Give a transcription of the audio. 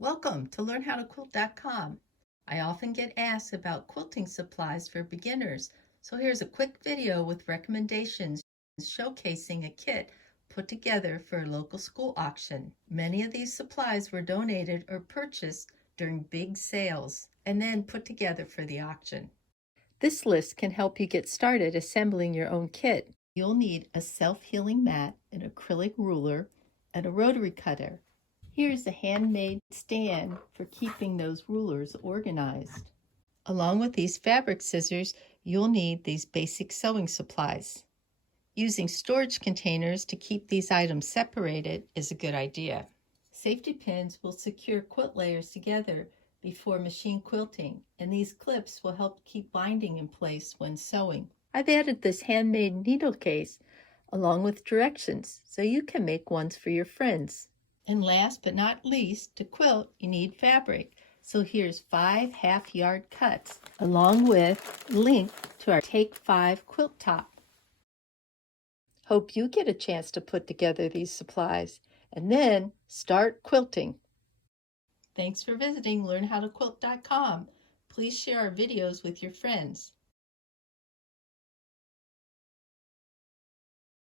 Welcome to learnhowtoquilt.com. I often get asked about quilting supplies for beginners, so here's a quick video with recommendations showcasing a kit put together for a local school auction. Many of these supplies were donated or purchased during big sales and then put together for the auction. This list can help you get started assembling your own kit. You'll need a self-healing mat, an acrylic ruler, and a rotary cutter. Here's a handmade stand for keeping those rulers organized. Along with these fabric scissors, you'll need these basic sewing supplies. Using storage containers to keep these items separated is a good idea. Safety pins will secure quilt layers together before machine quilting, and these clips will help keep binding in place when sewing. I've added this handmade needle case along with directions so you can make ones for your friends. And last but not least, to quilt, you need fabric. So here's 5 half-yard cuts, along with a link to our Take 5 quilt top. Hope you get a chance to put together these supplies and then start quilting. Thanks for visiting learnhowtoquilt.com. Please share our videos with your friends.